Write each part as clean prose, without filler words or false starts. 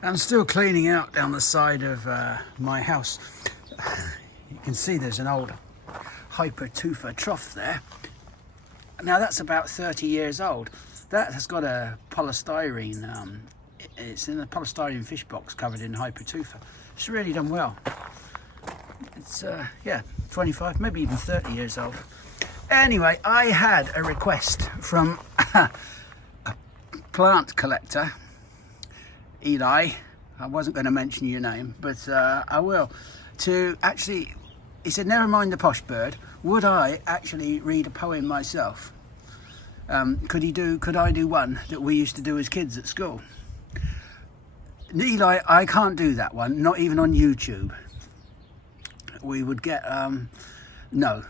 I'm still cleaning out down the side of my house. You can see there's an old hypertufa trough there. Now that's about 30 years old. That has got a polystyrene, it's in a polystyrene fish box covered in hypertufa. It's really done well. It's, yeah, 25, maybe even 30 years old. Anyway, I had a request from a plant collector, Eli. I wasn't going to mention your name, but I will. To actually, he said, never mind the posh bird, would I actually read a poem myself? Could I do one that we used to do as kids at school? Eli, I can't do that one, not even on YouTube. We would get, no,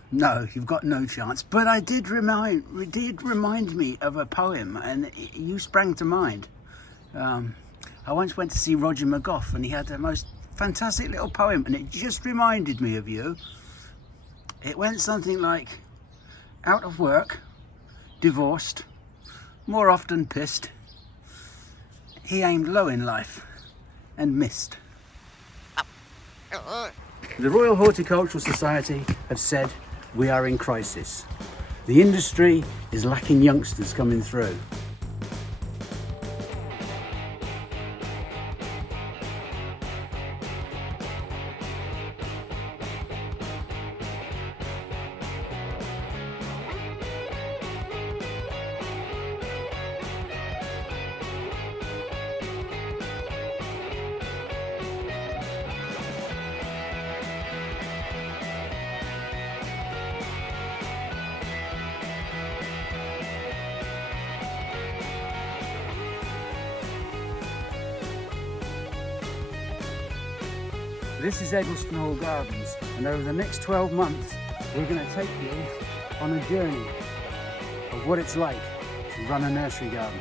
you've got no chance. But it did remind me of a poem, and you sprang to mind. I once went to see Roger McGough, and he had the most fantastic little poem, and it just reminded me of you. It went something like, out of work, divorced, more often pissed, he aimed low in life and missed. The Royal Horticultural Society have said we are in crisis. The industry is lacking youngsters coming through. This is Eggleston Hall Gardens, and over the next 12 months we're going to take you on a journey of what it's like to run a nursery garden.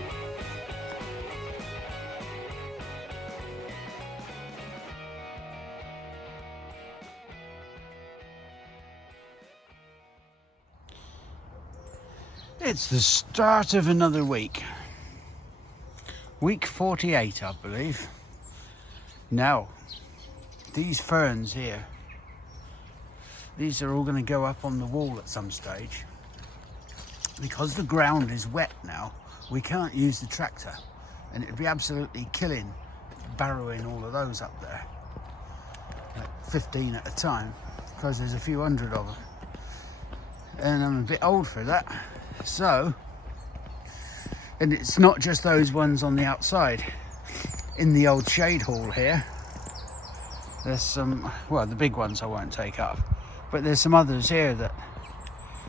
It's the start of another week. Week 48, I believe. Now, these ferns here, these are all going to go up on the wall at some stage. Because the ground is wet now, we can't use the tractor, and it'd be absolutely killing barrowing all of those up there, like 15 at a time, because there's a few hundred of them, and I'm a bit old for that. So, and it's not just those ones on the outside. In the old shade hall here, there's some, well, the big ones I won't take up, but there's some others here that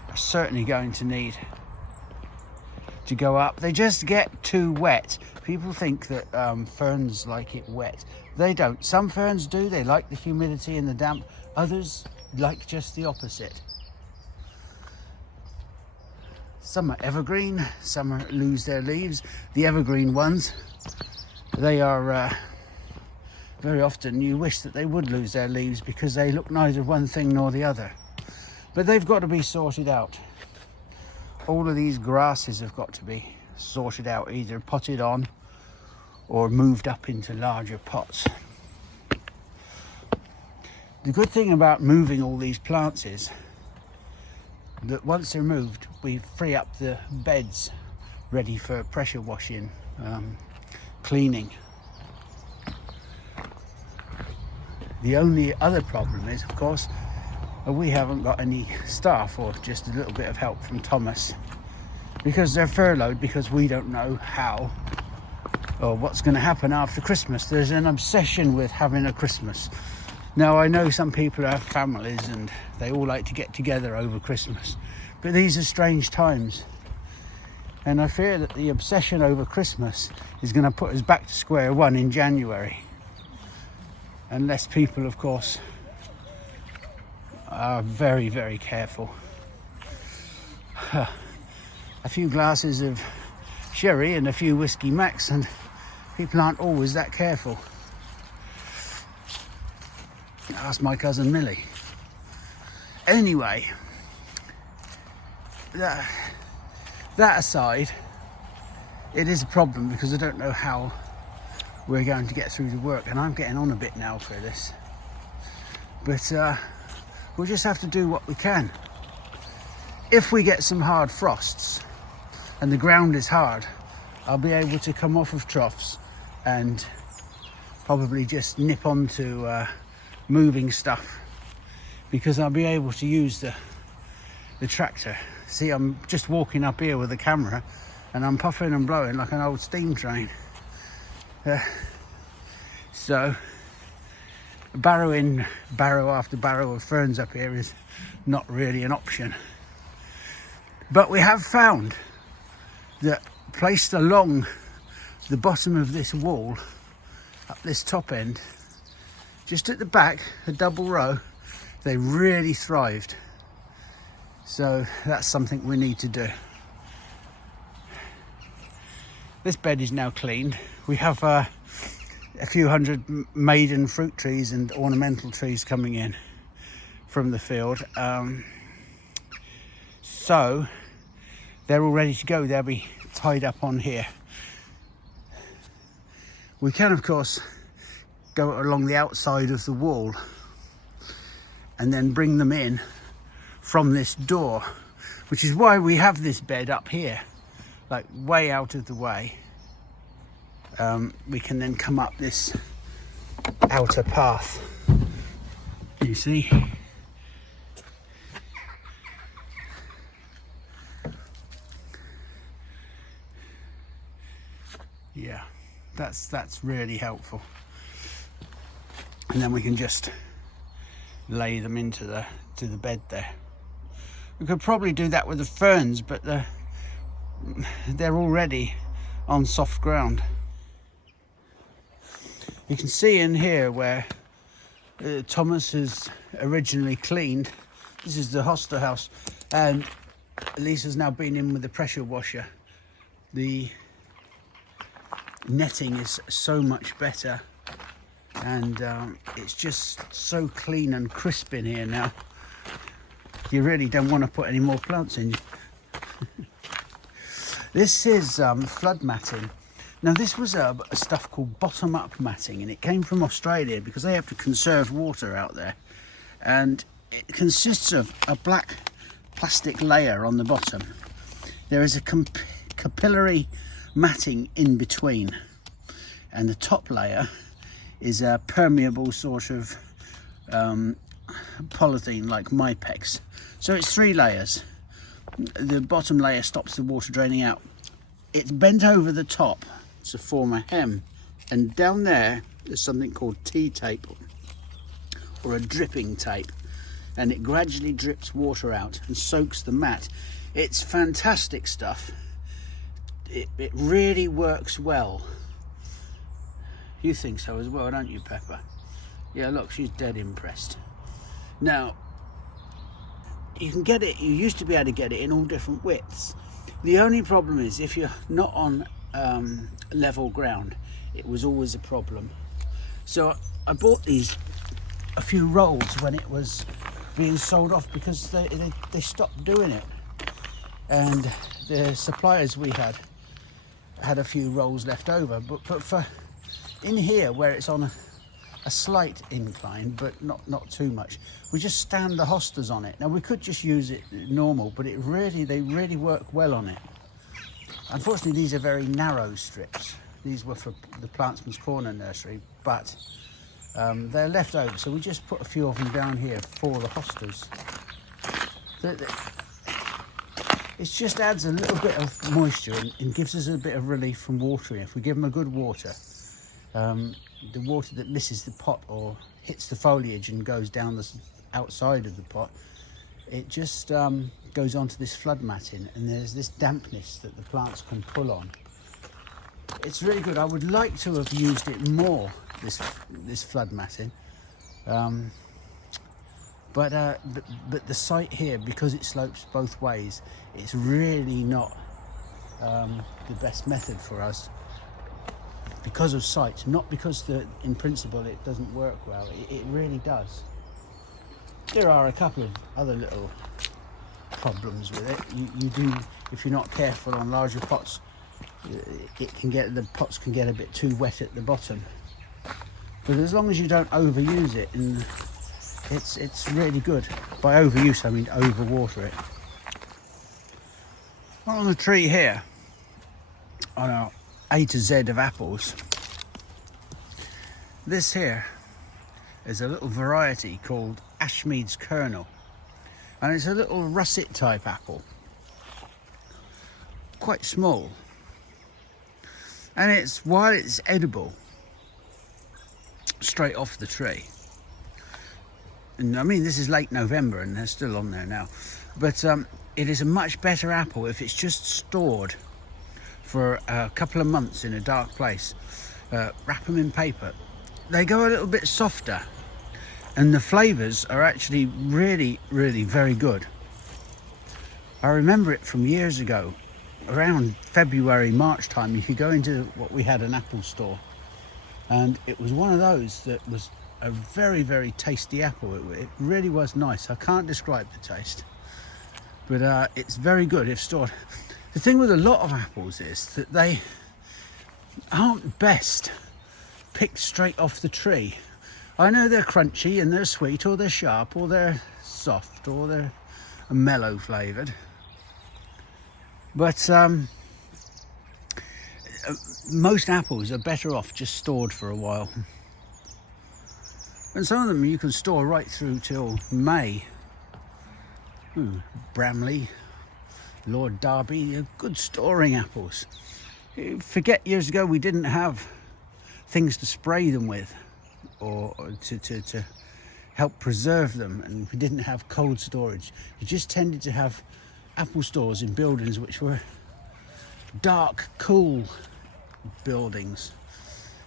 are certainly going to need to go up. They just get too wet. People think that ferns like it wet. They don't. Some ferns do. They like the humidity and the damp. Others like just the opposite. Some are evergreen, some lose their leaves. The evergreen ones, they are very often you wish that they would lose their leaves because they look neither one thing nor the other. But they've got to be sorted out. All of these grasses have got to be sorted out, either potted on or moved up into larger pots. The good thing about moving all these plants is that once they're moved, we free up the beds ready for pressure washing, cleaning. The only other problem is, of course, we haven't got any staff or just a little bit of help from Thomas, because they're furloughed, because we don't know how or what's going to happen after Christmas. There's an obsession with having a Christmas. Now, I know some people have families and they all like to get together over Christmas, but these are strange times. And I fear that the obsession over Christmas is going to put us back to square one in January. Unless people, of course, are very, very careful. A few glasses of sherry and a few whiskey max, and people aren't always that careful. Ask my cousin Millie. Anyway, that aside, it is a problem because I don't know how we're going to get through the work. And I'm getting on a bit now for this, but we'll just have to do what we can. If we get some hard frosts and the ground is hard, I'll be able to come off of troughs and probably just nip onto moving stuff, because I'll be able to use the tractor. See, I'm just walking up here with the camera and I'm puffing and blowing like an old steam train. So barrowing barrow after barrow of ferns up here is not really an option. But we have found that placed along the bottom of this wall, up this top end, just at the back, a double row, they really thrived. So that's something we need to do. This bed is now cleaned. We have a few hundred maiden fruit trees and ornamental trees coming in from the field. So they're all ready to go. They'll be tied up on here. We can, of course, go along the outside of the wall and then bring them in from this door, which is why we have this bed up here, like way out of the way. We can then come up this outer path, you see. Yeah, that's really helpful. And then we can just lay them into the bed there. We could probably do that with the ferns, but they're already on soft ground. You can see in here where Thomas has originally cleaned. This is the Hoster house, and Lisa's now been in with the pressure washer. The netting is so much better, and it's just so clean and crisp in here now. You really don't want to put any more plants in. This is flood matting. Now this was a stuff called bottom-up matting, and it came from Australia because they have to conserve water out there, and it consists of a black plastic layer on the bottom. There is a capillary matting in between, and the top layer is a permeable sort of polythene like Mypex. So it's 3 layers. The bottom layer stops the water draining out. It's bent over the top to form a hem, and down there there's something called T-tape, or a dripping tape, and it gradually drips water out and soaks the mat. It's fantastic stuff. It really works well. You think so as well, don't you, Pepper? Yeah, look, she's dead impressed. Now, you can get it, you used to be able to get it in all different widths. The only problem is if you're not on level ground, it was always a problem. So I bought a few rolls when it was being sold off, because they stopped doing it. And the suppliers we had a few rolls left over, but for in here where it's on a slight incline, but not too much, we just stand the hostas on it. Now we could just use it normal, but they really work well on it. Unfortunately, these are very narrow strips. These were for the Plantsmans corner nursery, but they're left over, so we just put a few of them down here for the hostas. It just adds a little bit of moisture and gives us a bit of relief from watering. If we give them a good water, the water that misses the pot or hits the foliage and goes down the outside of the pot, it just goes onto this flood matting, and there's this dampness that the plants can pull on. It's really good. I would like to have used it more, this flood matting, but the site here, because it slopes both ways, it's really not the best method for us because of site, not because in principle it doesn't work well. It really does. There are a couple of other little problems with it. You do, if you're not careful on larger pots, the pots can get a bit too wet at the bottom. But as long as you don't overuse it, and it's really good. By overuse, I mean overwater it. On the tree here, on our A to Z of apples, this here is a little variety called Ashmead's Kernel, and it's a little russet type apple, quite small, and while it's edible straight off the tree, and I mean this is late November and they're still on there now, but it is a much better apple if it's just stored for a couple of months in a dark place. Wrap them in paper, they go a little bit softer, and the flavours are actually really, really very good. I remember it from years ago, around February, March time, you could go into what we had, an apple store, and it was one of those that was a very, very tasty apple. It really was nice. I can't describe the taste, but it's very good if stored. The thing with a lot of apples is that they aren't best picked straight off the tree. I know they're crunchy and they're sweet, or they're sharp, or they're soft, or they're mellow flavoured, but most apples are better off just stored for a while. And some of them you can store right through till May. Bramley, Lord Derby, are good storing apples. Forget years ago we didn't have things to spray them with, or to help preserve them, and we didn't have cold storage. You just tended to have apple stores in buildings which were dark, cool buildings,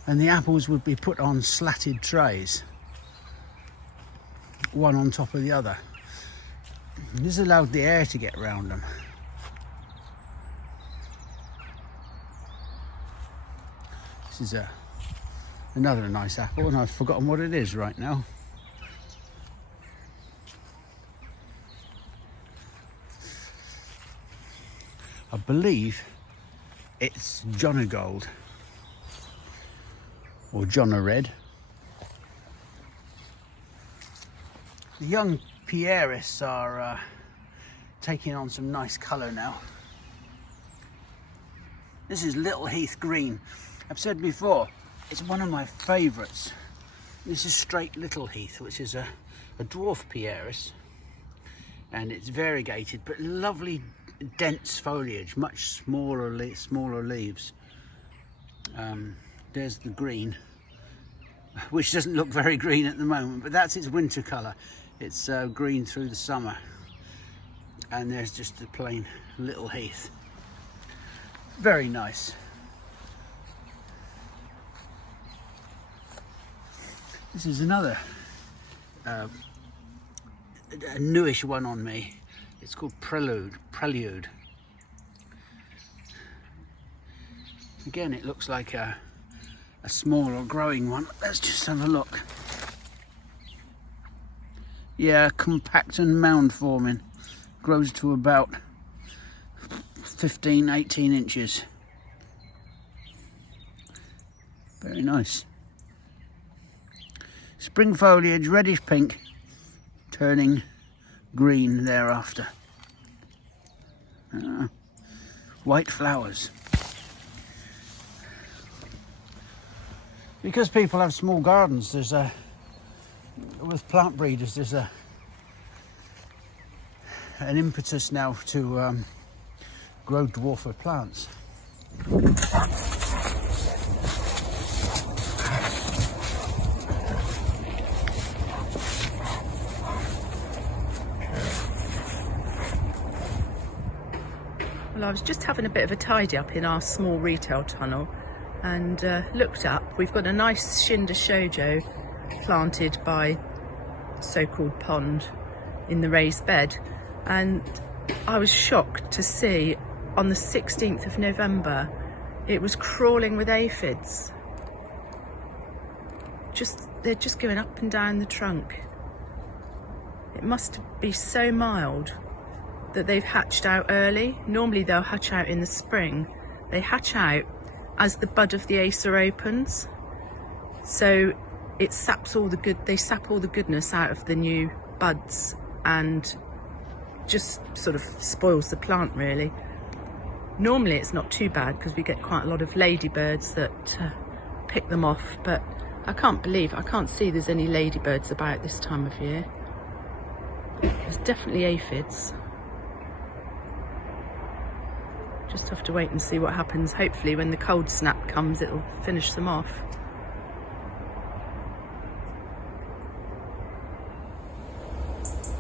and the apples would be put on slatted trays, one on top of the other. This allowed the air to get around them. This is another nice apple, and I've forgotten what it is right now. I believe it's John Gold or John Red. The young Pieris are taking on some nice colour now. This is Little Heath Green. I've said before, it's one of my favourites. This is straight Little Heath, which is a dwarf Pieris, and it's variegated but lovely dense foliage, much smaller leaves. There's the green, which doesn't look very green at the moment, but that's its winter colour. It's green through the summer. And there's just the plain Little Heath. Very nice. This is another a newish one on me. It's called Prelude. Again, it looks like a small or growing one. Let's just have a look. Yeah, compact and mound forming. Grows to about 15-18 inches. Very nice. Spring foliage, reddish pink, turning green thereafter. White flowers. Because people have small gardens, there's with plant breeders, there's an impetus now to grow dwarfer plants. Well, I was just having a bit of a tidy up in our small retail tunnel and looked up. We've got a nice Shinder Shoujo planted by so-called pond in the raised bed, and I was shocked to see on the 16th of November it was crawling with aphids. They're just going up and down the trunk. It must be so mild that they've hatched out early. Normally they'll hatch out in the spring, they hatch out as the bud of the acer opens. So it saps all the they sap all the goodness out of the new buds and just sort of spoils the plant really. Normally it's not too bad because we get quite a lot of ladybirds that pick them off, but I can't see there's any ladybirds about this time of year. There's definitely aphids. Just have to wait and see what happens. Hopefully when the cold snap comes it'll finish them off.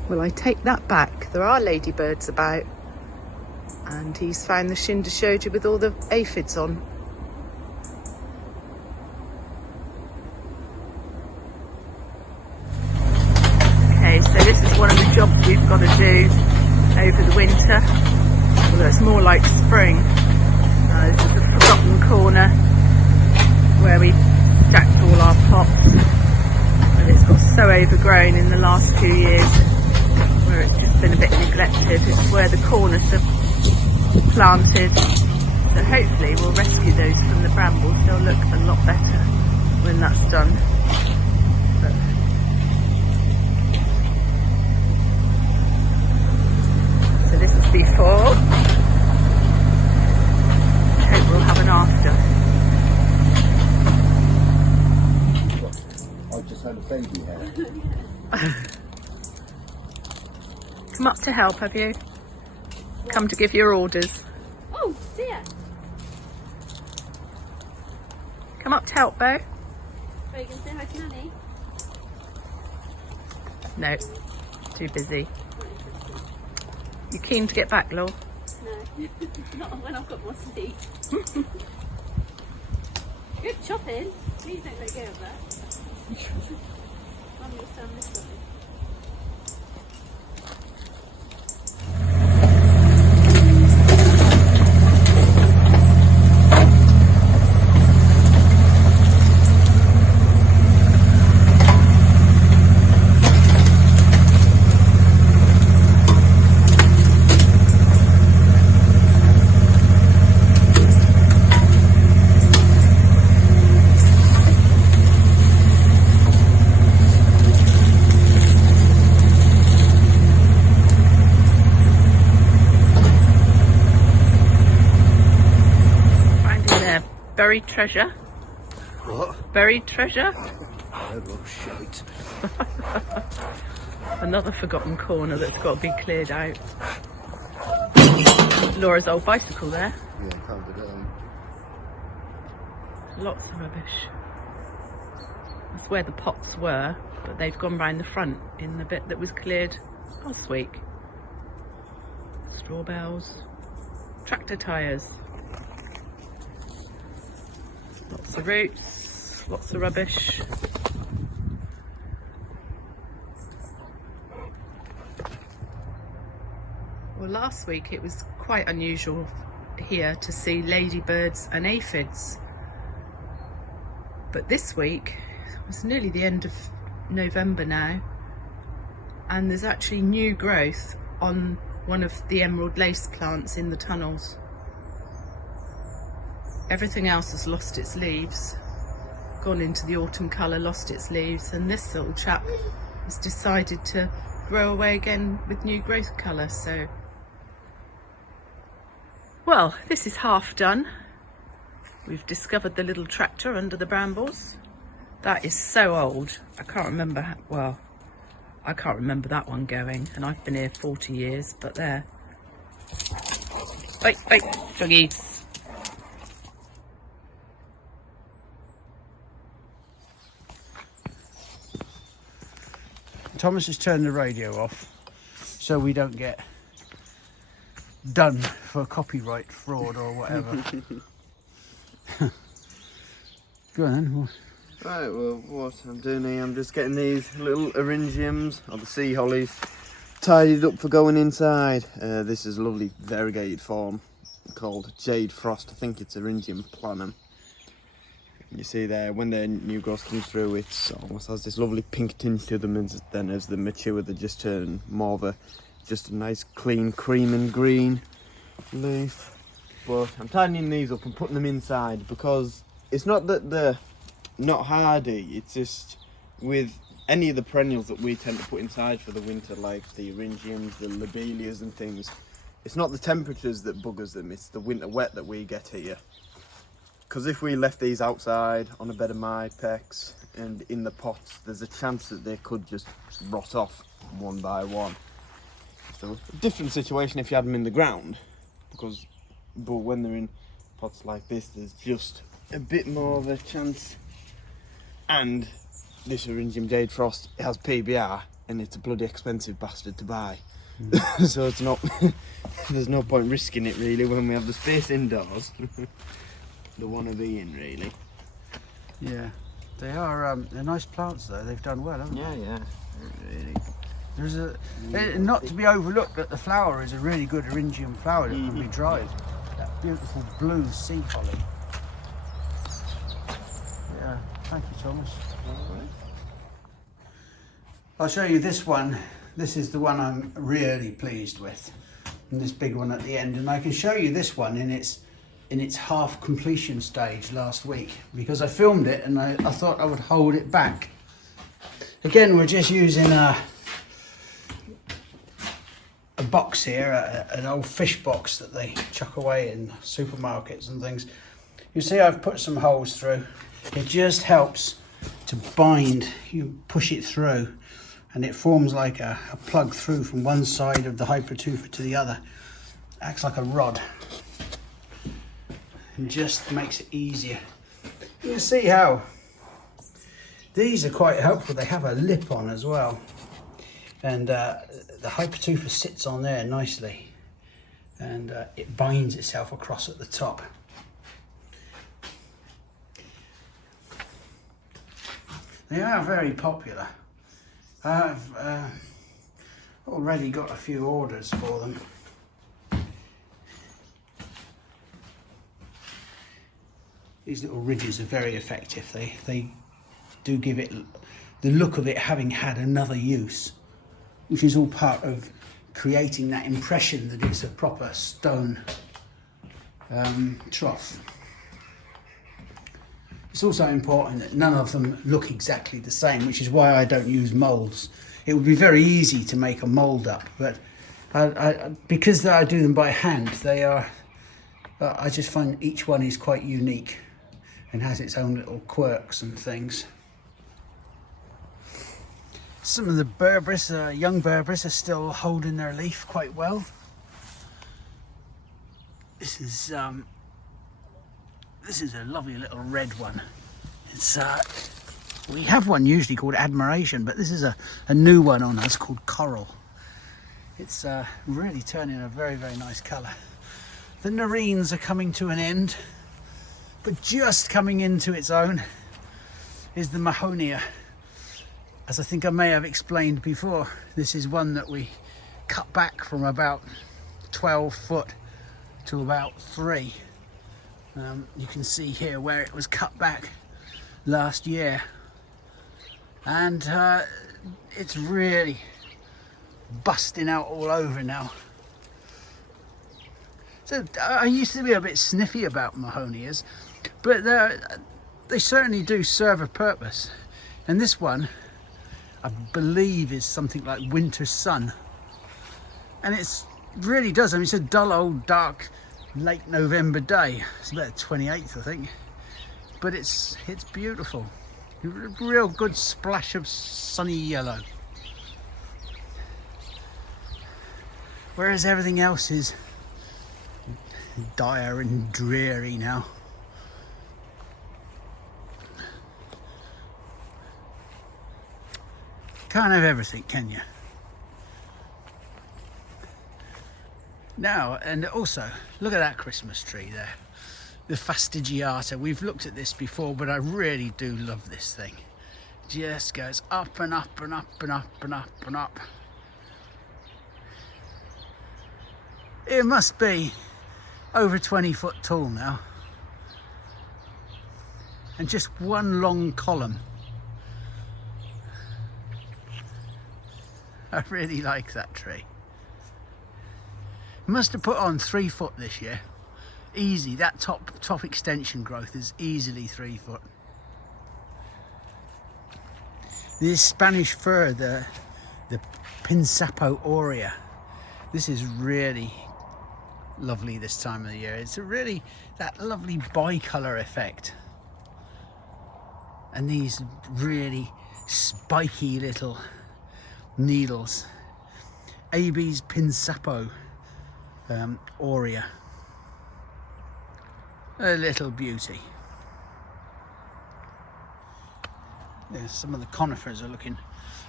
Well, I take that back. There are ladybirds about. And he's found the Shindashoja with all the aphids on. Okay, so this is one of the jobs we've got to do over the winter. Although it's more like spring. This is the forgotten corner where we stacked all our pots. And it's got so overgrown in the last few years where it's just been a bit neglected. It's where the corners are planted. So hopefully we'll rescue those from the brambles. They'll look a lot better when that's done. But so this is before. I hope we'll have an after. I just had a baby here. Come up to help, have you? Come to give your orders. Oh dear. Come up to help, Bo. Are you going to say hi to Nanny? No, too busy. You keen to get back, Law? No, not when I've got more sleep. Good chopping. Please don't let go of that. Mum, you'll stand this way. Buried treasure. What? Buried treasure. Oh shit. Another forgotten corner that's got to be cleared out. Laura's old bicycle there. Yeah, can't do that. Lots of rubbish. That's where the pots were, but they've gone round the front in the bit that was cleared last week. Straw bales, tractor tyres. Lots of roots, lots of rubbish. Well, last week it was quite unusual here to see ladybirds and aphids. But this week, it's nearly the end of November now, and there's actually new growth on one of the emerald lace plants in the tunnels. Everything else has lost its leaves, gone into the autumn colour, lost its leaves, and this little chap has decided to grow away again with new growth colour. So, well, this is half done. We've discovered the little tractor under the brambles. That is so old, I can't remember, well, I can't remember that one going, and I've been here 40 years, but there. Wait, doggies. Thomas has turned the radio off so we don't get done for copyright fraud or whatever. Go on then. Right, well, what I'm doing here, I'm just getting these little eryngiums, or the sea hollies, tidied up for going inside. This is a lovely variegated form called Jade Frost. I think it's Eryngium planum. You see there, when the new growth comes through, it almost has this lovely pink tinge to them, and then as they mature, they just turn more of just a nice clean cream and green leaf. But I'm tidying these up and putting them inside because it's not that they're not hardy, it's just with any of the perennials that we tend to put inside for the winter, like the eryngiums, the lobelias and things, it's not the temperatures that buggers them, it's the winter wet that we get here. Because if we left these outside on a bed of mypex and in the pots, there's a chance that they could just rot off one by one. So a different situation if you had them in the ground, but when they're in pots like this, there's just a bit more of a chance. And this Eryngium Jade Frost, it has PBR and it's a bloody expensive bastard to buy. So it's not, there's no point risking it really when we have the space indoors. The one to be in really. Yeah, they are, they're nice plants though, they've done well, haven't they? Yeah, really. There's not to be overlooked that the flower is a really good Eryngium flower that can be dried. That beautiful blue sea holly. Yeah, thank you, Thomas. I'll show you this one. This is the one I'm really pleased with, and this big one at the end. And I can show you this one in its half completion stage last week because I filmed it and I thought I would hold it back. Again, we're just using a box here, an old fish box that they chuck away in supermarkets and things. You see I've put some holes through. It just helps to bind, you push it through and it forms like a plug through from one side of the hypertufa to the other. Acts like a rod and just makes it easier. You can see how these are quite helpful. They have a lip on as well, and the hypertufa sits on there nicely, and it binds itself across at the top. They are very popular. I've already got a few orders for them. These little ridges are very effective. They do give it the look of it having had another use, which is all part of creating that impression that it's a proper stone trough. It's also important that none of them look exactly the same, which is why I don't use moulds. It would be very easy to make a mould up, but because I do them by hand, they are. I just find each one is quite unique and has its own little quirks and things. Some of the berberis, young berberis, are still holding their leaf quite well. This is a lovely little red one. It's we have one usually called Admiration, but this is a new one on us called Coral. It's really turning a very, very nice colour. The Nerines are coming to an end, but just coming into its own is the Mahonia. As I think I may have explained before, this is one that we cut back from about 12 foot to about 3. You can see here where it was cut back last year, and it's really busting out all over now. So I used to be a bit sniffy about Mahonias, but they certainly do serve a purpose. And this one, I believe, is something like Winter Sun. And it really does. I mean, it's a dull old dark late November day. It's about the 28th, I think. But it's beautiful. A real good splash of sunny yellow. Whereas everything else is dire and dreary now. Can't have everything, can you? Now, and also, look at that Christmas tree there. The Fastigiata. We've looked at this before, but I really do love this thing. Just goes up and up and up and up and up and up. It must be over 20 foot tall now. And just one long column. I really like that tree. Must have put on 3 foot this year. Easy, that top extension growth is easily 3 foot. This Spanish fir, the Pinsapo aurea, this is really lovely this time of the year. It's that lovely bicolour effect. And these really spiky little needles. AB's Pinsapo aurea. A little beauty. There's some of the conifers are looking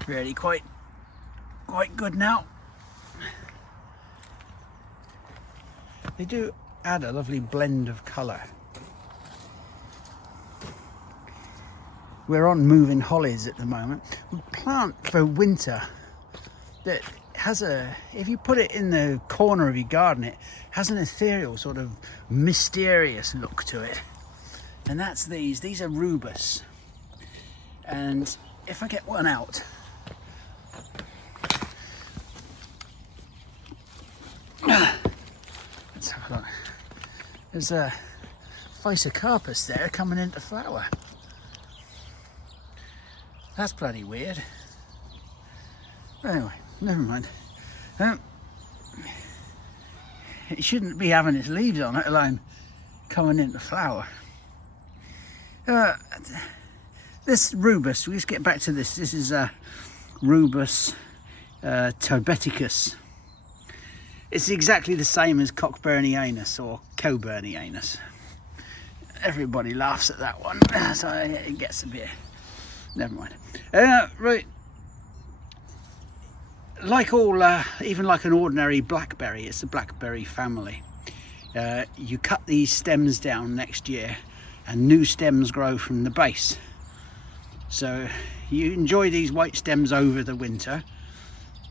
really quite good now. They do add a lovely blend of colour. We're on moving hollies at the moment. We plant for winter that has if you put it in the corner of your garden, it has an ethereal sort of mysterious look to it. And that's these are rubus. And if I get one out, let's have a look. There's a Physocarpus there coming into flower. That's bloody weird. Anyway, never mind. It shouldn't be having its leaves on it, alone coming into flower. This rubus, we just get back to this. This is Rubus tobeticus. It's exactly the same as Cockburnianus or Coburnianus. Everybody laughs at that one, so it gets a bit. Never mind. Right. Like all, even like an ordinary blackberry, it's a blackberry family. You cut these stems down next year and new stems grow from the base. So you enjoy these white stems over the winter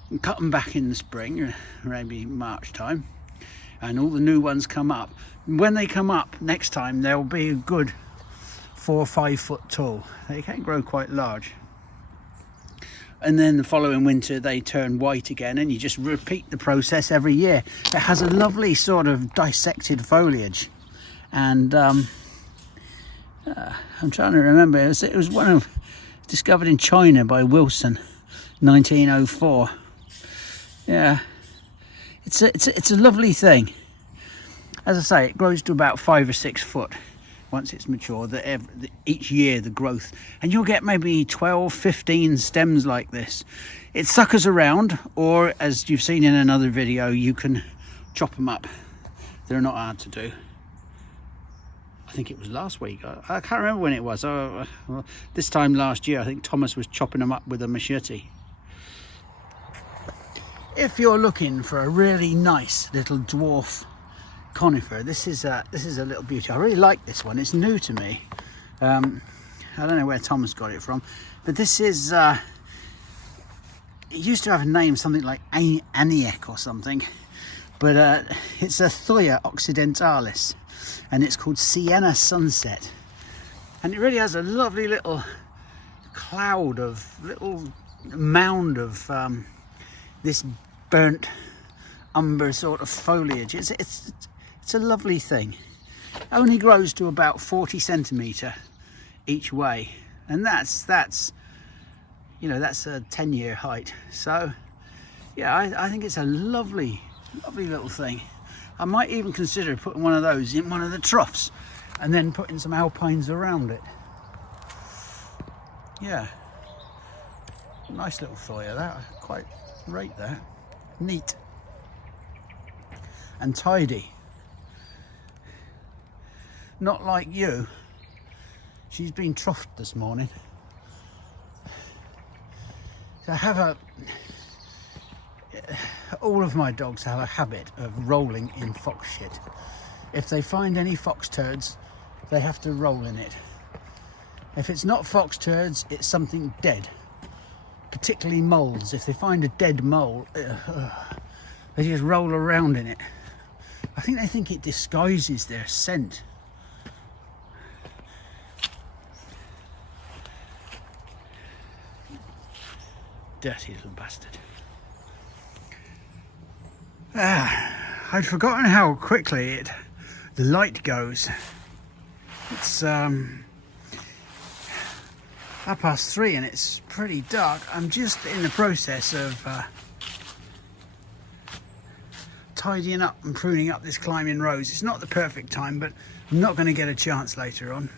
and cut them back in the spring, maybe March time, and all the new ones come up. When they come up next time, they'll be a good 4 or 5 foot tall. They can grow quite large. And then the following winter they turn white again, and you just repeat the process every year. It has a lovely sort of dissected foliage, and I'm trying to remember, it was one of discovered in China by Wilson, 1904. Yeah, it's a lovely thing. As I say, it grows to about 5 or 6 foot once it's mature. Each year the growth, and you'll get maybe 12, 15 stems like this. It suckers around, or as you've seen in another video, you can chop them up. They're not hard to do. I think it was last week. I can't remember when it was. Well, this time last year, I think Thomas was chopping them up with a machete. If you're looking for a really nice little dwarf conifer, this is a little beauty. I really like this one. It's new to me. I don't know where Thomas got it from, but this is it used to have a name, something like Aniek or something, but it's a Thoya occidentalis, and it's called Sienna Sunset, and it really has a lovely little mound of this burnt umber sort of foliage. It's a lovely thing. Only grows to about 40 centimetre each way, and that's you know, that's a 10-year height. So yeah, I think it's a lovely little thing. I might even consider putting one of those in one of the troughs and then putting some alpines around it. Yeah, nice little Thoya, that. I quite rate that. Neat and tidy. Not like you. She's been troughed this morning. So I have all of my dogs have a habit of rolling in fox shit. If they find any fox turds, they have to roll in it. If it's not fox turds, it's something dead, particularly moles. If they find a dead mole, they just roll around in it. I think they think it disguises their scent. Dirty little bastard. I'd forgotten how quickly it the light goes. It's 3:30 and it's pretty dark. I'm just in the process of tidying up and pruning up this climbing rose. It's not the perfect time, but I'm not going to get a chance later on.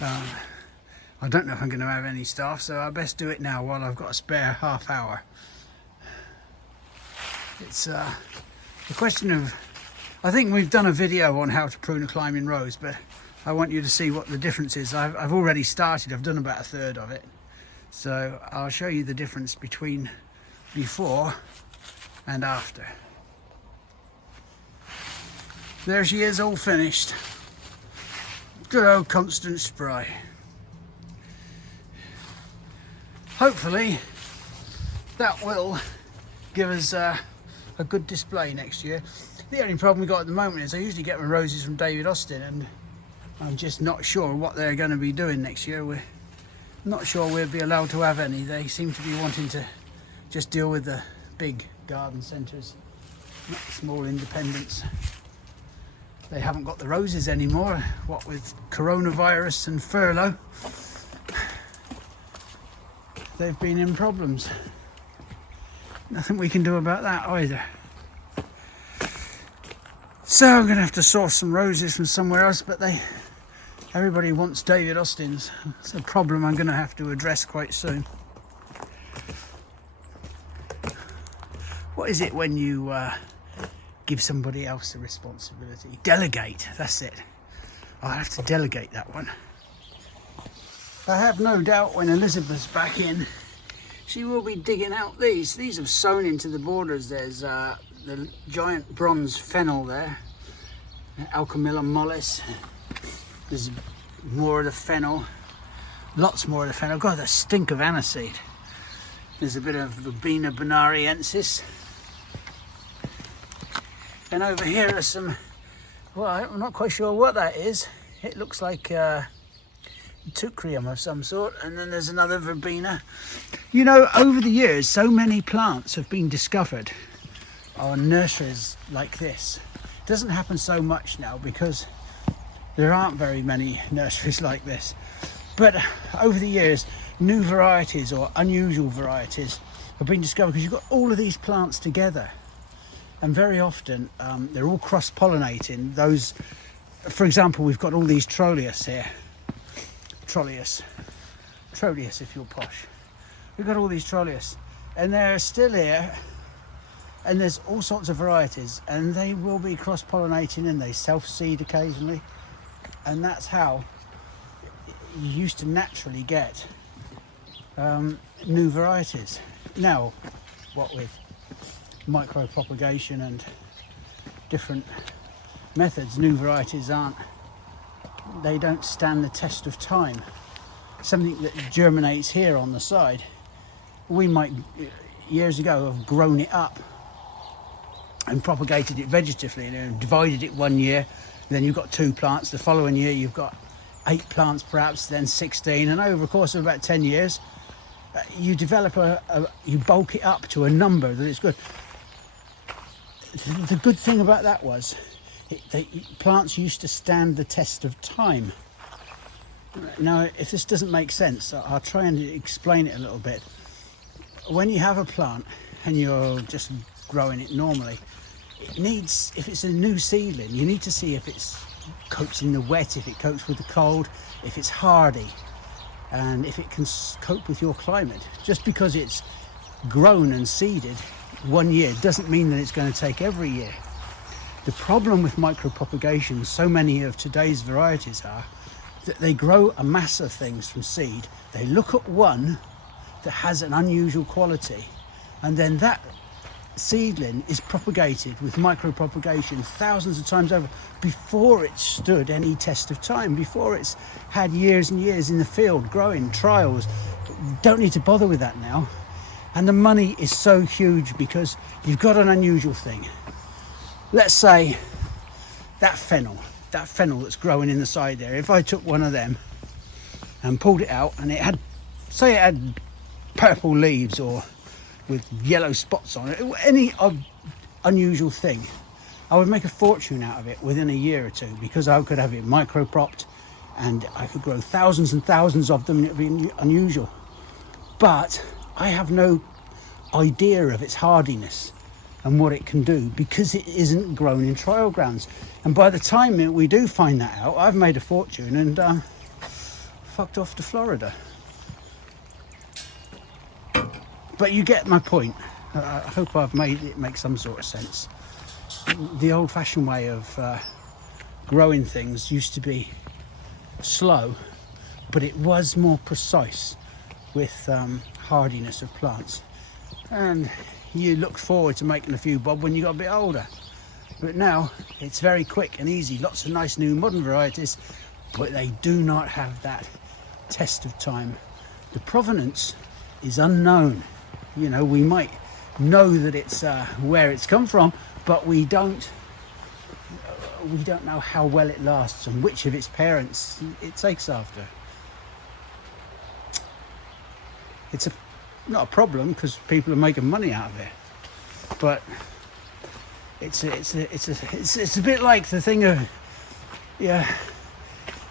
I don't know if I'm going to have any staff, so I best do it now while I've got a spare half hour. It's a question of, I think we've done a video on how to prune a climbing rose, but I want you to see what the difference is. I've already started, I've done about a third of it. So I'll show you the difference between before and after. There she is, all finished. Good old Constant Spray. Hopefully that will give us a good display next year. The only problem we got at the moment is I usually get my roses from David Austin, and I'm just not sure what they're going to be doing next year. We're not sure we'll be allowed to have any. They seem to be wanting to just deal with the big garden centres, not the small independents. They haven't got the roses anymore, what with coronavirus and furlough. They've been in problems. Nothing we can do about that either. So I'm going to have to source some roses from somewhere else, but everybody wants David Austin's. It's a problem I'm going to have to address quite soon. What is it when you give somebody else the responsibility? Delegate, that's it. I'll have to delegate that one. I have no doubt when Elizabeth's back in, she will be digging out these. These have sown into the borders. There's the giant bronze fennel there, Alchemilla mollis. There's more of the fennel, lots more of the fennel. God, the stink of aniseed. There's a bit of Verbena bonariensis. And over here are some, well, I'm not quite sure what that is. It looks like Teucrium of some sort, and then there's another verbena. You know, over the years, so many plants have been discovered on nurseries like this. It doesn't happen so much now because there aren't very many nurseries like this. But over the years, new varieties or unusual varieties have been discovered because you've got all of these plants together. And very often they're all cross-pollinating. Those, for example, we've got all these Trollius here. Trollius if you're posh. We've got all these Trollius and they're still here, and there's all sorts of varieties, and they will be cross-pollinating and they self-seed occasionally, and that's how you used to naturally get new varieties. Now, what with micro-propagation and different methods, new varieties they don't stand the test of time. Something that germinates here on the side, we might years ago have grown it up and propagated it vegetatively, and divided it one year, then you've got 2 plants, the following year you've got 8 plants perhaps, then 16, and over the course of about 10 years you develop you bulk it up to a number that is good. The good thing about that was plants used to stand the test of time. Now, if this doesn't make sense, I'll try and explain it a little bit. When you have a plant and you're just growing it normally, it needs, if it's a new seedling, you need to see if it copes in the wet, if it copes with the cold, if it's hardy, and if it can cope with your climate. Just because it's grown and seeded one year doesn't mean that it's going to take every year. The problem with micropropagation, so many of today's varieties are that they grow a mass of things from seed. They look at one that has an unusual quality, and then that seedling is propagated with micropropagation thousands of times over before it stood any test of time, before it's had years and years in the field growing, trials. Don't need to bother with that now. And the money is so huge because you've got an unusual thing. Let's say that fennel that's growing in the side there, if I took one of them and pulled it out and it had, say it had purple leaves or with yellow spots on it, any unusual thing, I would make a fortune out of it within a year or two, because I could have it micro-propped and I could grow thousands and thousands of them, and it would be unusual. But I have no idea of its hardiness and what it can do, because it isn't grown in trial grounds. And by the time we do find that out, I've made a fortune and fucked off to Florida. But you get my point. I hope I've made it make some sort of sense. The old-fashioned way of growing things used to be slow, but it was more precise with hardiness of plants. And you looked forward to making a few bob when you got a bit older. But now it's very quick and easy. Lots of nice new modern varieties, but they do not have that test of time. The provenance is unknown. You know, we might know that it's where it's come from, but we don't know how well it lasts and which of its parents it takes after. It's not a problem, because people are making money out of it, but it's a bit like the thing of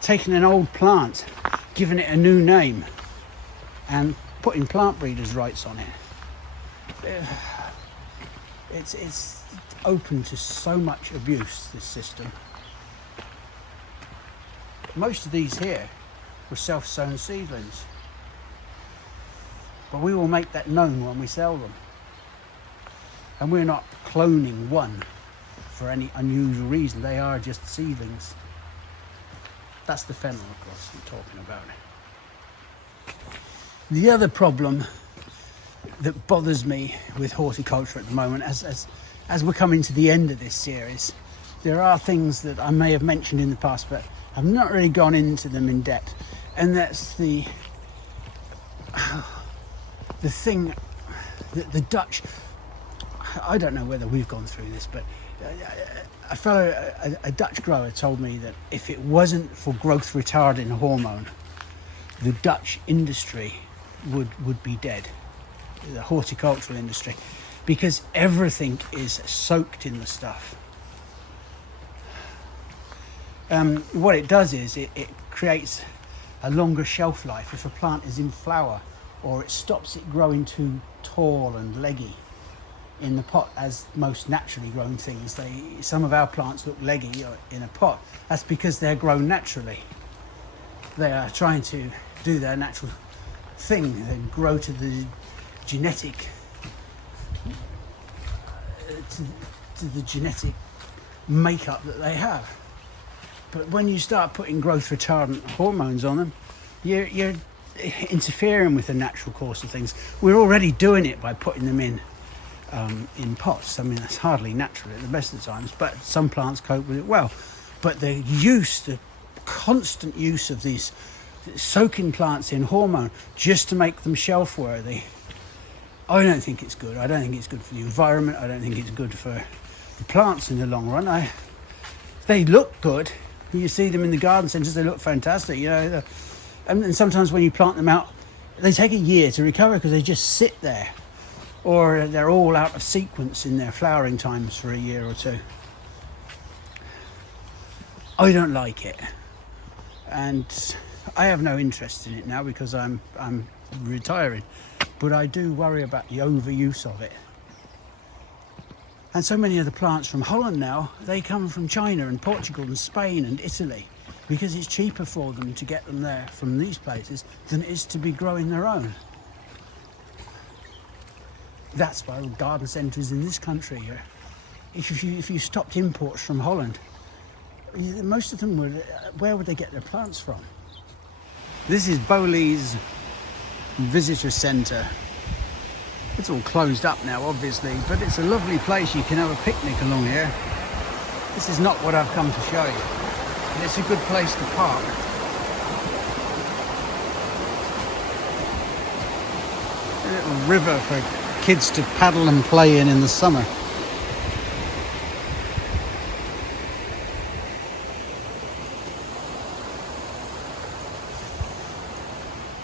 taking an old plant, giving it a new name, and putting plant breeders' rights on it. It's open to so much abuse, this system. Most of these here were self-sown seedlings, but we will make that known when we sell them. And we're not cloning one for any unusual reason. They are just seedlings. That's the fennel, of course, I'm talking about. The other problem that bothers me with horticulture at the moment, as we're coming to the end of this series, there are things that I may have mentioned in the past, but I've not really gone into them in depth. And that's the thing that the Dutch, I don't know whether we've gone through this, but a Dutch grower told me that if it wasn't for growth retarding hormone, the Dutch industry would be dead, the horticultural industry, because everything is soaked in the stuff. What it does is it creates a longer shelf life if a plant is in flower, or it stops it growing too tall and leggy in the pot, as most naturally grown things. Some of our plants look leggy in a pot. That's because they're grown naturally. They are trying to do their natural thing and grow to the genetic to the genetic makeup that they have. But when you start putting growth retardant hormones on them, you're interfering with the natural course of things. We're already doing it by putting them in pots. I mean, that's hardly natural at the best of times, but some plants cope with it well. But the constant use of these soaking plants in hormone just to make them shelf worthy, I don't think it's good. I don't think it's good for the environment. I don't think it's good for the plants in the long run. They look good. You see them in the garden centres, they look fantastic, you know. And sometimes when you plant them out, they take a year to recover because they just sit there, or they're all out of sequence in their flowering times for a year or two. I don't like it, and I have no interest in it now because I'm retiring, but I do worry about the overuse of it. And so many of the plants from Holland now, they come from China and Portugal and Spain and Italy, because it's cheaper for them to get them there from these places than it is to be growing their own. That's why garden centres in this country, if you stopped imports from Holland, most of them where would they get their plants from? This is Bowley's visitor centre. It's all closed up now, obviously, but it's a lovely place. You can have a picnic along here. This is not what I've come to show you, but it's a good place to park. A little river for kids to paddle and play in the summer.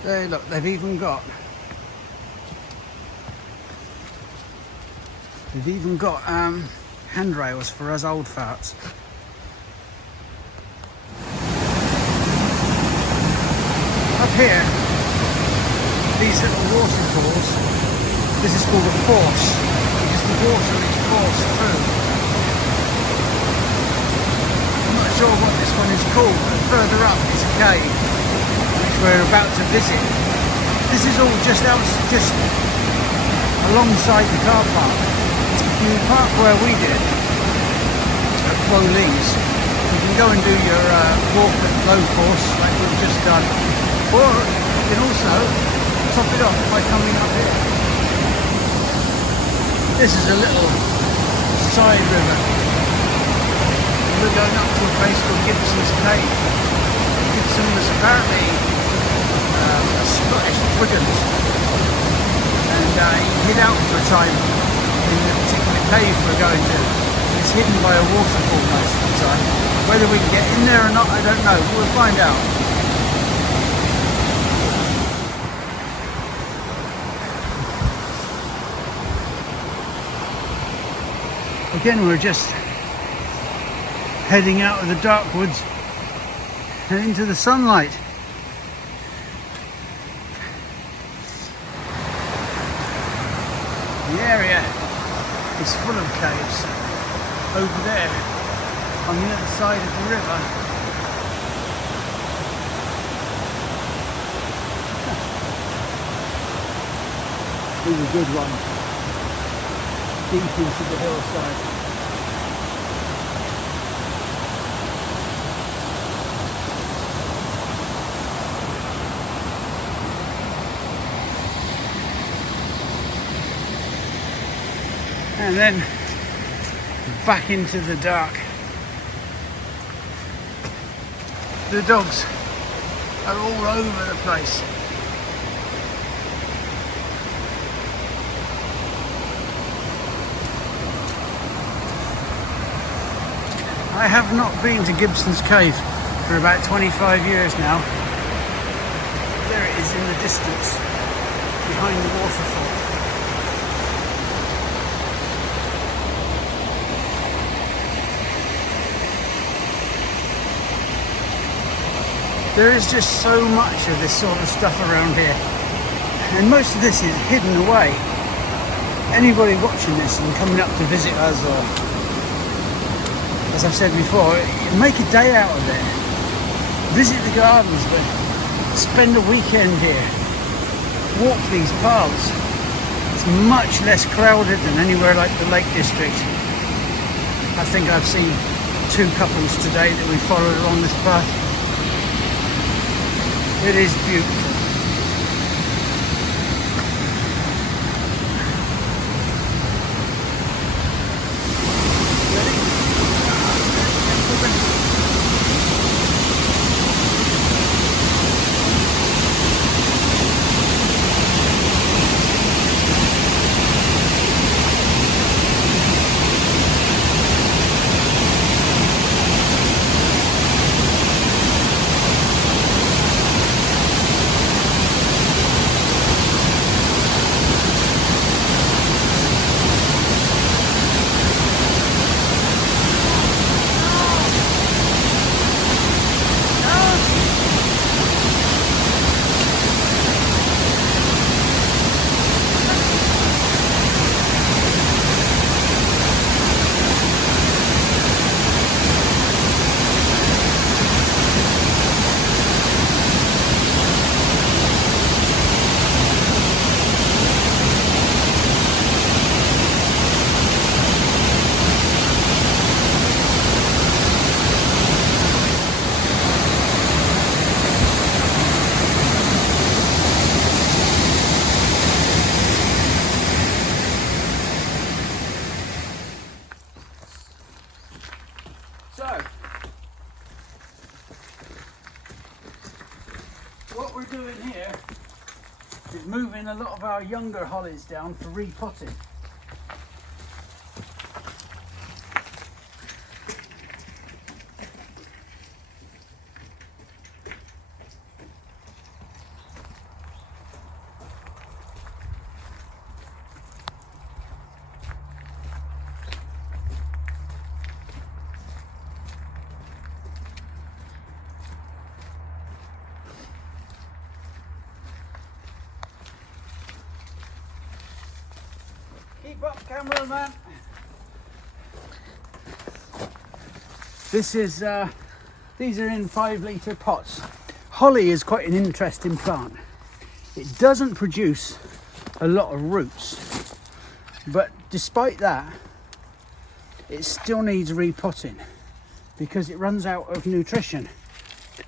Hey, look, they've even got handrails for us old farts. Up here, these little waterfalls, this is called a force, because the water is forced through. I'm not sure what this one is called, but further up is a cave, which we're about to visit. This is all just alongside the car park. If you park where we did, at Follies, you can go and do your walk at low force like we've just done, or you can also top it off by coming up here. This is a little side river. We're going up to a place called Gibsons Cave. Gibson was apparently a Scottish brigand, and he hid out for a time in the particular cave we're going to. It's hidden by a waterfall most of the time. Whether we can get in there or not, I don't know. We'll find out. Again, we're just heading out of the dark woods and into the sunlight. The area is full of caves over there on the other side of the river. These are good ones. Deep into the hillside. And then back into the dark. The dogs are all over the place. I have not been to Gibsons Cave for about 25 years now. There it is in the distance, behind the waterfall. There is just so much of this sort of stuff around here, and most of this is hidden away. Anybody watching this and coming up to visit us, or as I've said before, make a day out of it. Visit the gardens, but spend a weekend here. Walk these paths. It's much less crowded than anywhere like the Lake District. I think I've seen 2 couples today that we followed along this path. It is beautiful. What we're doing here is moving a lot of our younger hollies down for repotting. Keep up, cameraman. This is, these are in 5-litre pots. Holly is quite an interesting plant. It doesn't produce a lot of roots, but despite that, it still needs repotting because it runs out of nutrition.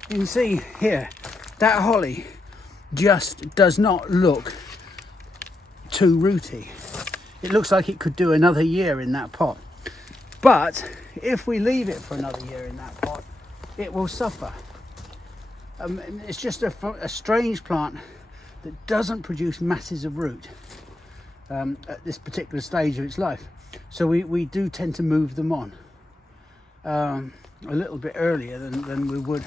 You can see here, that holly just does not look too rooty. It looks like it could do another year in that pot. But if we leave it for another year in that pot, it will suffer. It's just a strange plant that doesn't produce masses of root at this particular stage of its life. So we do tend to move them on a little bit earlier than we would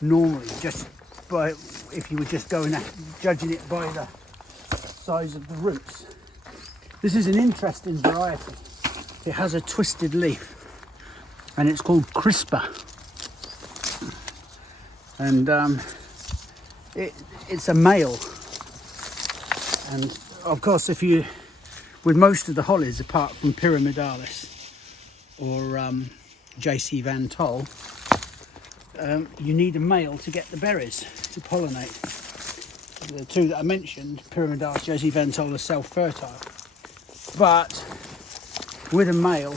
normally, just by, if you were just going at judging it by the size of the roots. This is an interesting variety. It has a twisted leaf and it's called Crisper. And it's a male. And of course, with most of the hollies, apart from Pyramidalis or JC Van Tol, you need a male to get the berries, to pollinate. The two that I mentioned, Pyramidalis, JC Van Tol, are self-fertile. But with a male,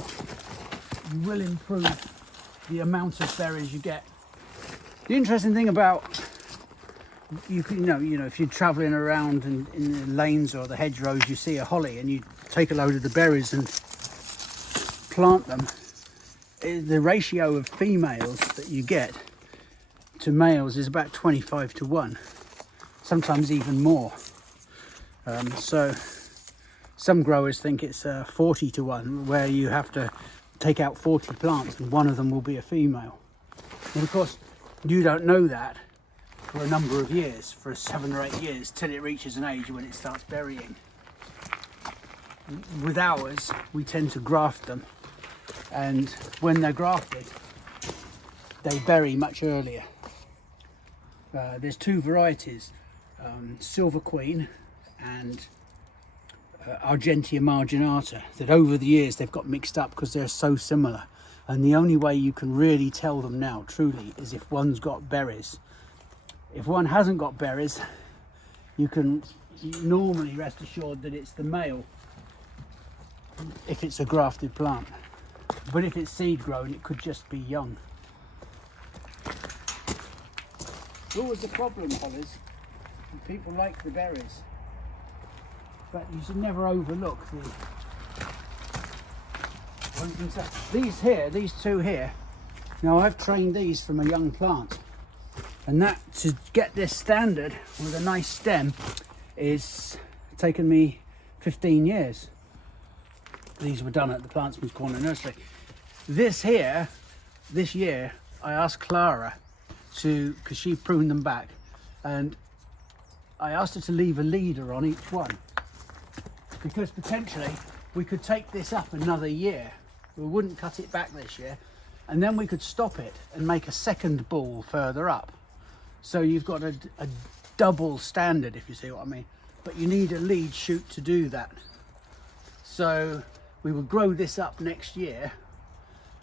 you will improve the amount of berries you get. The interesting thing about, you know, if you're travelling around in the lanes or the hedgerows, you see a holly and you take a load of the berries and plant them, the ratio of females that you get to males is about 25 to 1, sometimes even more. So some growers think it's 40 to 1, where you have to take out 40 plants and one of them will be a female. And of course, you don't know that for a number of years, for 7 or 8 years, till it reaches an age when it starts berrying. With ours, we tend to graft them, and when they're grafted, they berry much earlier. There's 2 varieties, Silver Queen and Argentea marginata, that over the years they've got mixed up because they're so similar. And the only way you can really tell them now, truly, is if one's got berries. If one hasn't got berries, you can normally rest assured that it's the male, if it's a grafted plant. But if it's seed grown, it could just be young. It's always a problem, hollies. People like the berries, but you should never overlook these 2 here. Now, I've trained these from a young plant, and that, to get this standard with a nice stem, is taken me 15 years. These were done at the Plantsmans Corner Nursery. This here, this year, I asked Clara because she pruned them back, and I asked her to leave a leader on each one, because potentially we could take this up another year. We wouldn't cut it back this year, and then we could stop it and make a second ball further up. So you've got a double standard, if you see what I mean, but you need a lead shoot to do that. So we would grow this up next year,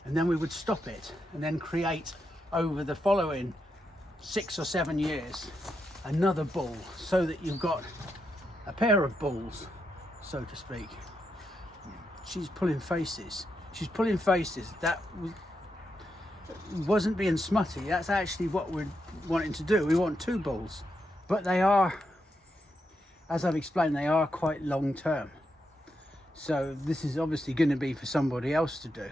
and then we would stop it and then create, over the following 6 or 7 years, another ball, so that you've got a pair of balls, so to speak. She's pulling faces. She's pulling faces. That wasn't being smutty. That's actually what we're wanting to do. We want 2 balls, but they are, as I've explained, they are quite long term. So this is obviously going to be for somebody else to do.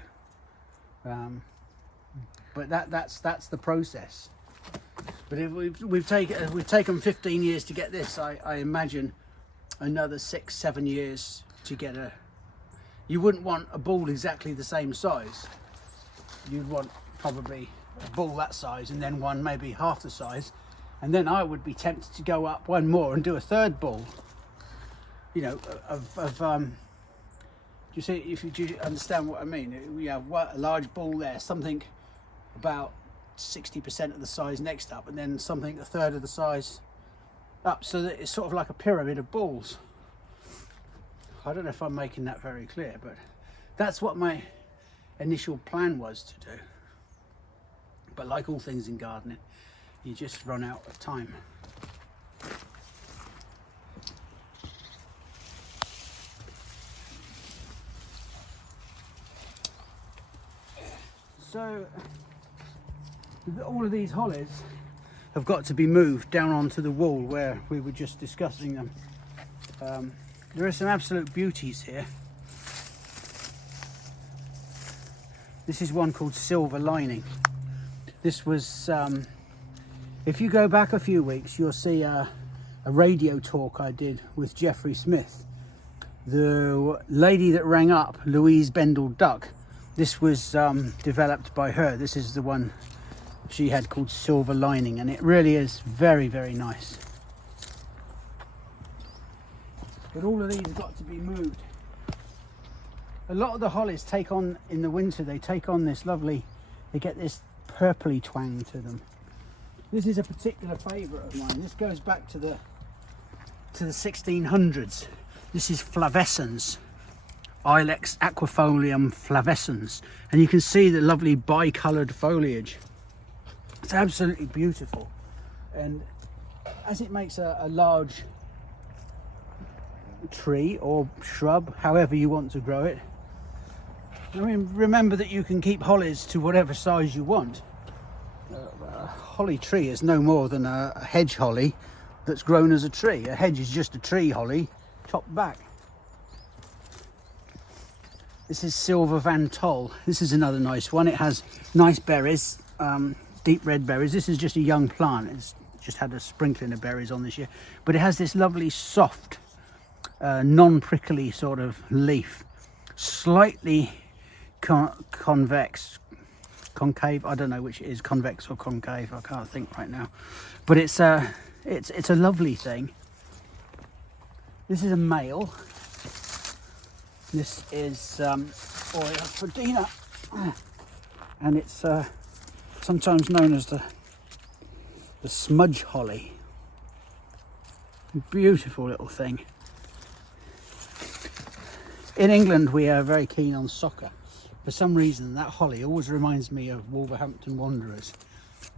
But that's the process. But if we've taken 15 years to get this, I imagine another 6-7 years to get a. You wouldn't want a ball exactly the same size. You'd want probably a ball that size, and then one maybe half the size, and then I would be tempted to go up one more and do a third ball. You know, do you see? Do you understand what I mean? We have a large ball there, something about 60% of the size next up, and then something a third of the size up, so that it's sort of like a pyramid of balls. I don't know if I'm making that very clear, but that's what my initial plan was to do. But like all things in gardening, you just run out of time. So all of these hollies have got to be moved down onto the wall where we were just discussing them. There are some absolute beauties here. This is one called Silver Lining. This was, if you go back a few weeks, you'll see a radio talk I did with Jeffrey Smith. The lady that rang up, Louise Bendel Duck, this was developed by her. This is the one she had called Silver Lining, and it really is very, very nice. But all of these have got to be moved. A lot of the hollies take on, in the winter, they take on this lovely, they get this purpley twang to them. This is a particular favourite of mine. This goes back to the 1600s. This is Flavescens, Ilex aquifolium flavescens, and you can see the lovely bi-coloured foliage. It's absolutely beautiful, and as it makes a large tree or shrub, however you want to grow it. I mean, remember that you can keep hollies to whatever size you want. A holly tree is no more than a hedge holly that's grown as a tree. A hedge is just a tree holly chopped back. This is Silver Van Tol. This is another nice one. It has nice berries, deep red berries. This is just a young plant. It's just had a sprinkling of berries on this year, but it has this lovely soft non-prickly sort of leaf, slightly concave, I don't know which it is, convex or concave, I can't think right now, but it's a lovely thing. This is a male. This is Orea Frodina, and it's sometimes known as the smudge holly. Beautiful little thing. In England, we are very keen on soccer. For some reason, that holly always reminds me of Wolverhampton Wanderers.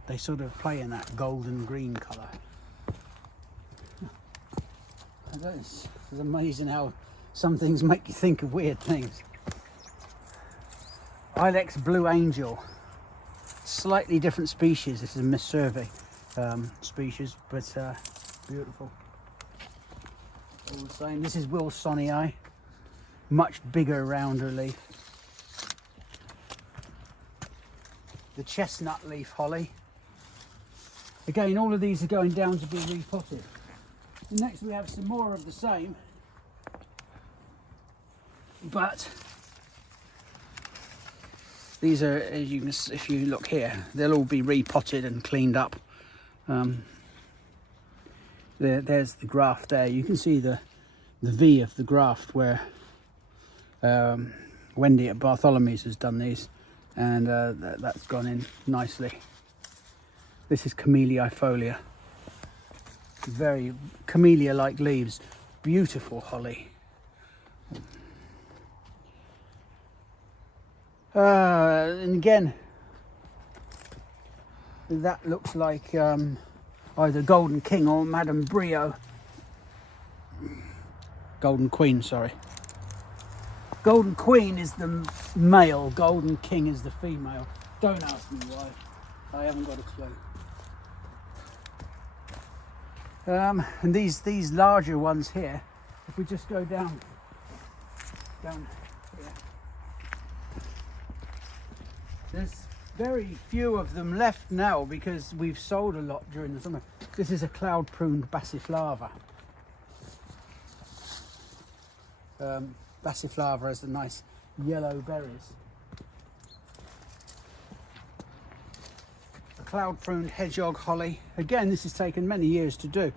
They sort of play in that golden green colour. It's amazing how some things make you think of weird things. Ilex Blue Angel, slightly different species. This is a Miss Survey species, but beautiful. All the same. This is Wilsonii. Much bigger, rounder leaf. The chestnut leaf holly. Again, all of these are going down to be repotted. And next we have some more of the same, but these are, as you can, if you look here, they'll all be repotted and cleaned up. There's the graft there. You can see the V of the graft where Wendy at Bartholomew's has done these, and that's gone in nicely. This is Camelliifolia, very camellia-like leaves, beautiful holly. And again, that looks like either Golden King or Madame Brio. Golden Queen, sorry. Golden Queen is the male, Golden King is the female. Don't ask me why, I haven't got a clue. And these larger ones here, if we just go down here, there's very few of them left now because we've sold a lot during the summer. This is a cloud pruned Passiflava. Passiflava has the nice yellow berries. A cloud pruned hedgehog holly. Again, this has taken many years to do,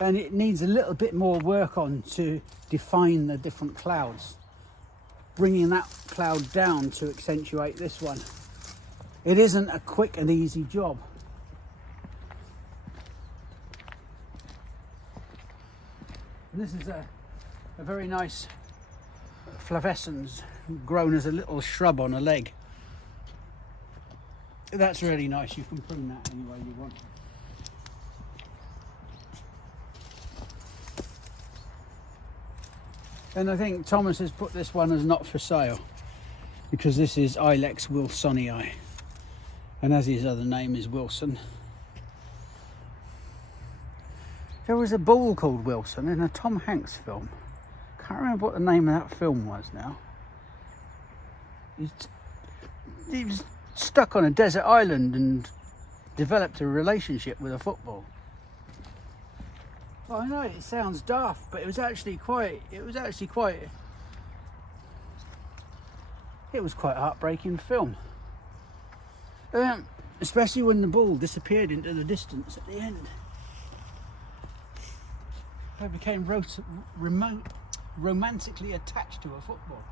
and it needs a little bit more work on to define the different clouds, bringing that cloud down to accentuate this one. It isn't a quick and easy job. And this is a very nice flavescens grown as a little shrub on a leg. That's really nice. You can prune that any way you want. And I think Thomas has put this one as not for sale because this is Ilex wilsonii, and as his other name is Wilson. There was a bull called Wilson in a Tom Hanks film. Can't remember what the name of that film was now. He was stuck on a desert island and developed a relationship with a football. Well, I know it sounds daft, but it was quite a heartbreaking film. Especially when the bull disappeared into the distance at the end. I became romantically attached to a football.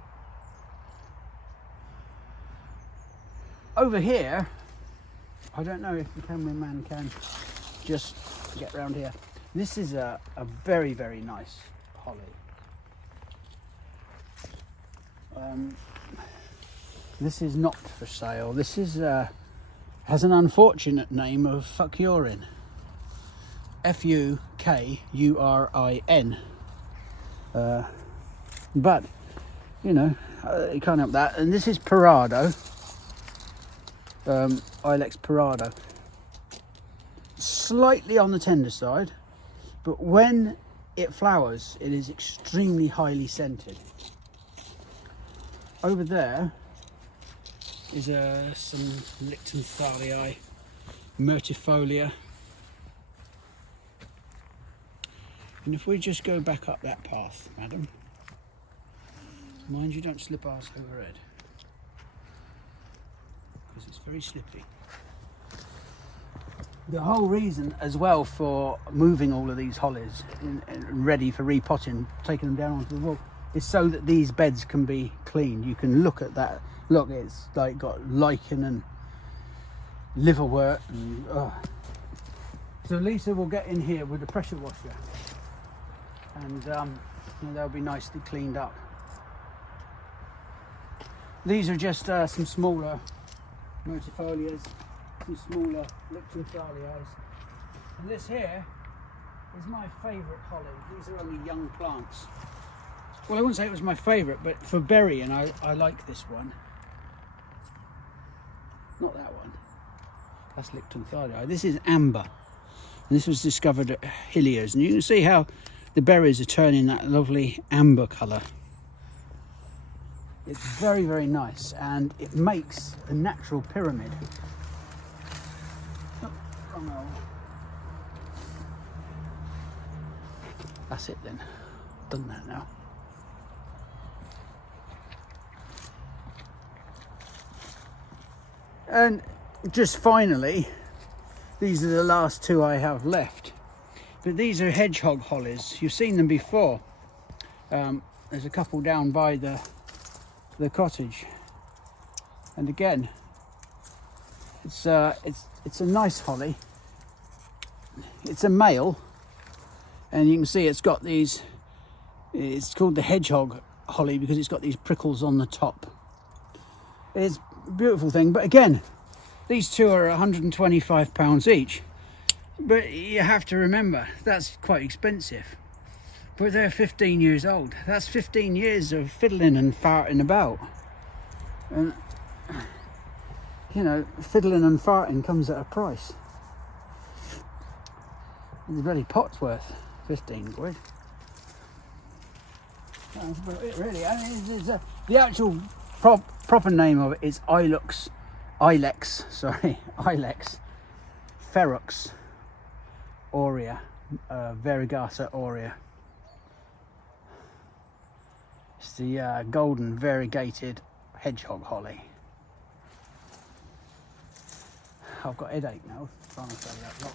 Over here, I don't know if the cameraman can just get round here. This is a very, very nice holly. This is not for sale. This is has an unfortunate name of Fukurin. Fukurin. But you know, you can't help that. And this is Parado. Ilex Parado. Slightly on the tender side, but when it flowers, it is extremely highly scented. Over there is some Lichtenthaliae myrtifolia. And if we just go back up that path, madam, mind you don't slip arse over it, because it's very slippy. The whole reason as well for moving all of these hollies and ready for repotting, taking them down onto the wall, is so that these beds can be cleaned. You can look at that. Look, it's like got lichen and liverwort and so Lisa will get in here with a pressure washer and they'll be nicely cleaned up. These are just some smaller myrtifolias, some smaller Lichtenthalias, and this here is my favourite holly. These are only young plants. Well, I wouldn't say it was my favourite, but for berrying I like this one. Not that one. That's Lichtenthaliae. This is amber. And this was discovered at Hilliers, and you can see how the berries are turning that lovely amber colour. It's very, very nice, and it makes a natural pyramid. Oh, wrong hole. That's it then. Done that now. And just finally, these are the last two I have left. But these are hedgehog hollies. You've seen them before. There's a couple down by the cottage. And again, it's a nice holly. It's a male, and you can see it's got these. It's called the hedgehog holly because it's got these prickles on the top. It's a beautiful thing, but again, these two are £125 each. But you have to remember that's quite expensive. But they're 15 years old. That's 15 years of fiddling and farting about. And you know, fiddling and farting comes at a price. The bloody pot's worth 15 quid. That's about it, really. I mean, the actual proper name of it is Ilex Ferox aurea, variegata aurea. It's the golden variegated hedgehog holly. I've got a headache now trying to say that lot.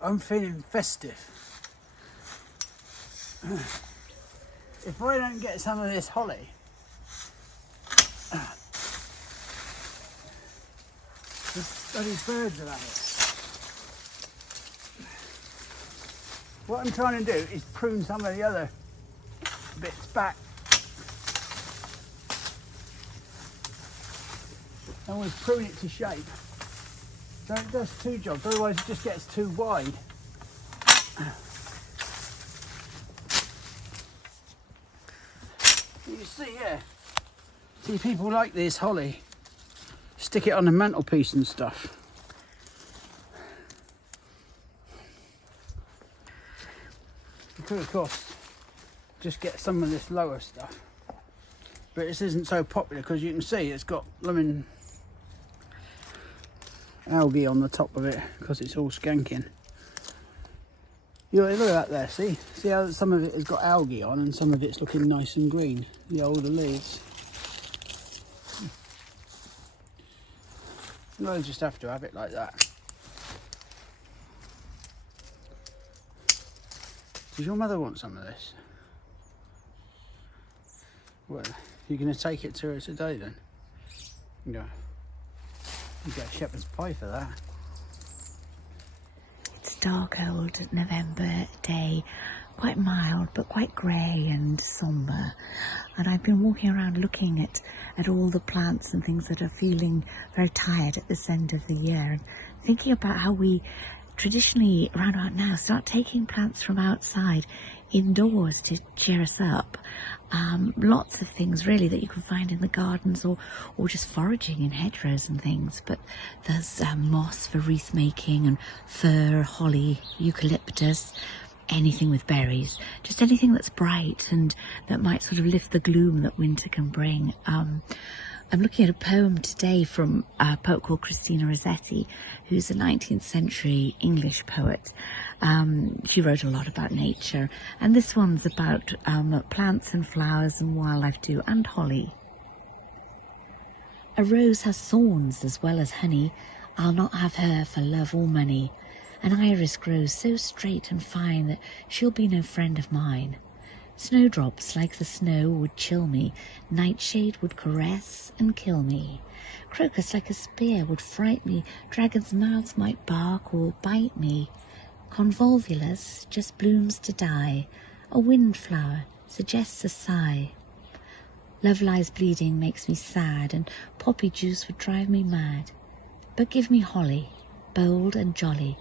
I'm feeling festive. If I don't get some of this holly, the bloody birds will have it. What I'm trying to do is prune some of the other bits back. And we prune it to shape. So it does two jobs, otherwise it just gets too wide. You see, yeah. See, people like this holly. Stick it on the mantelpiece and stuff. You could, of course, just get some of this lower stuff. But this isn't so popular because you can see it's got lemon algae on the top of it because it's all skanking. You look at that there, see how some of it has got algae on and some of it's looking nice and green, the older leaves. You'll just have to have it like that. Does your mother want some of this? Well, you're going to take it to her today then? No. You get a shepherd's pie for that. It's a dark old November day, quite mild but quite grey and sombre, and I've been walking around looking at all the plants and things that are feeling very tired at this end of the year, and thinking about how we traditionally around about now start taking plants from outside indoors to cheer us up. Lots of things really that you can find in the gardens or just foraging in hedgerows and things, but there's moss for wreath making and fir, holly, eucalyptus, anything with berries, just anything that's bright and that might sort of lift the gloom that winter can bring. I'm looking at a poem today from a poet called Christina Rossetti, who's a 19th century English poet. She wrote a lot about nature, and this one's about plants and flowers and wildlife too, and holly. A rose has thorns as well as honey. I'll not have her for love or money. An iris grows so straight and fine that she'll be no friend of mine. Snowdrops like the snow would chill me, nightshade would caress and kill me. Crocus like a spear would fright me, dragons' mouths might bark or bite me. Convolvulus just blooms to die, a windflower suggests a sigh. Love lies bleeding makes me sad, and poppy juice would drive me mad. But give me holly, bold and jolly,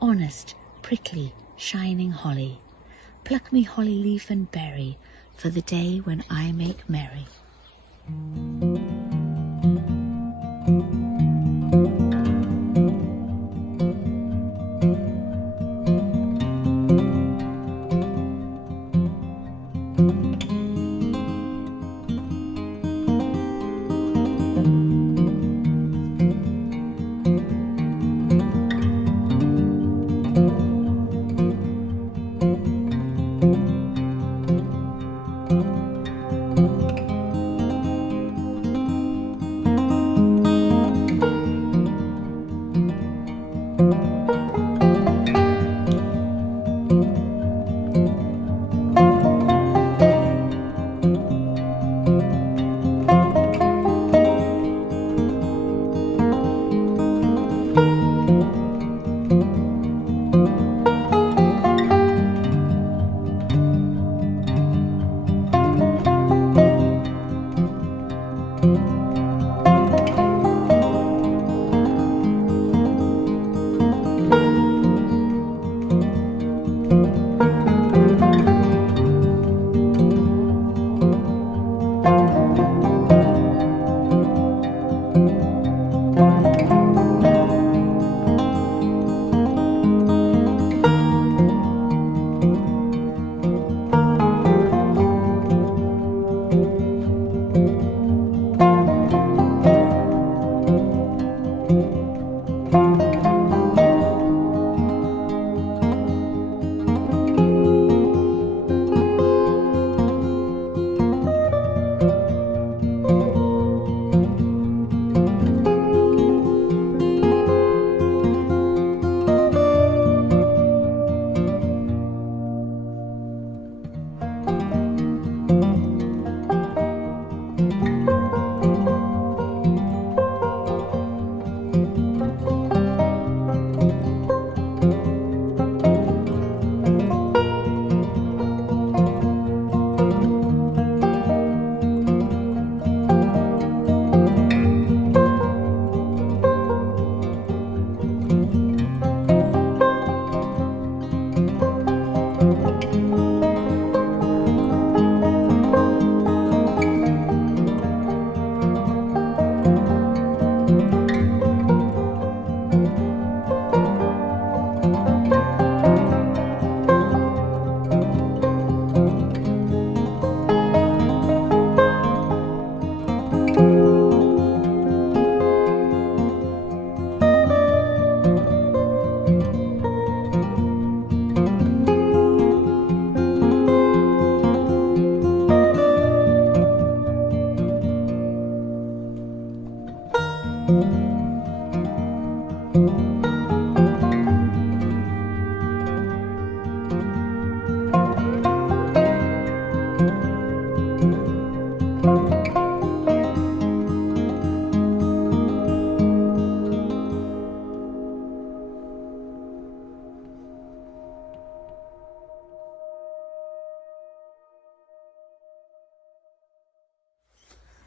honest, prickly, shining holly. Pluck me holly leaf and berry, for the day when I make merry.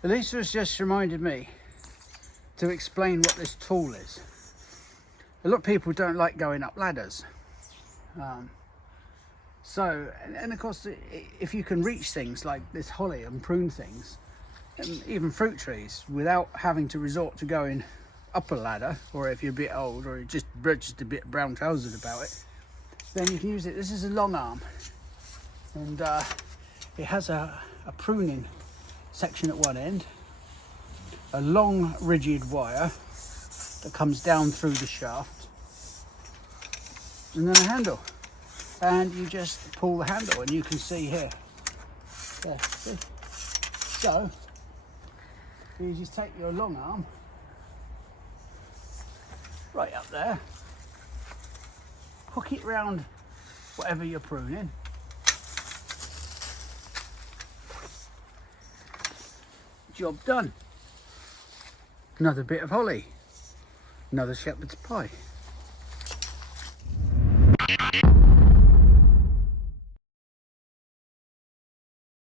Elisa has just reminded me to explain what this tool is. A lot of people don't like going up ladders. And of course, if you can reach things like this holly and prune things, and even fruit trees, without having to resort to going up a ladder, or if you're a bit old or you're just a bit brown trousered about it, then you can use it. This is a long arm, and it has a pruning section at one end, a long rigid wire that comes down through the shaft, and then a handle, and you just pull the handle, and you can see here. There, see? So you just take your long arm right up there, hook it round whatever you're pruning, job done. Another bit of holly, another shepherd's pie.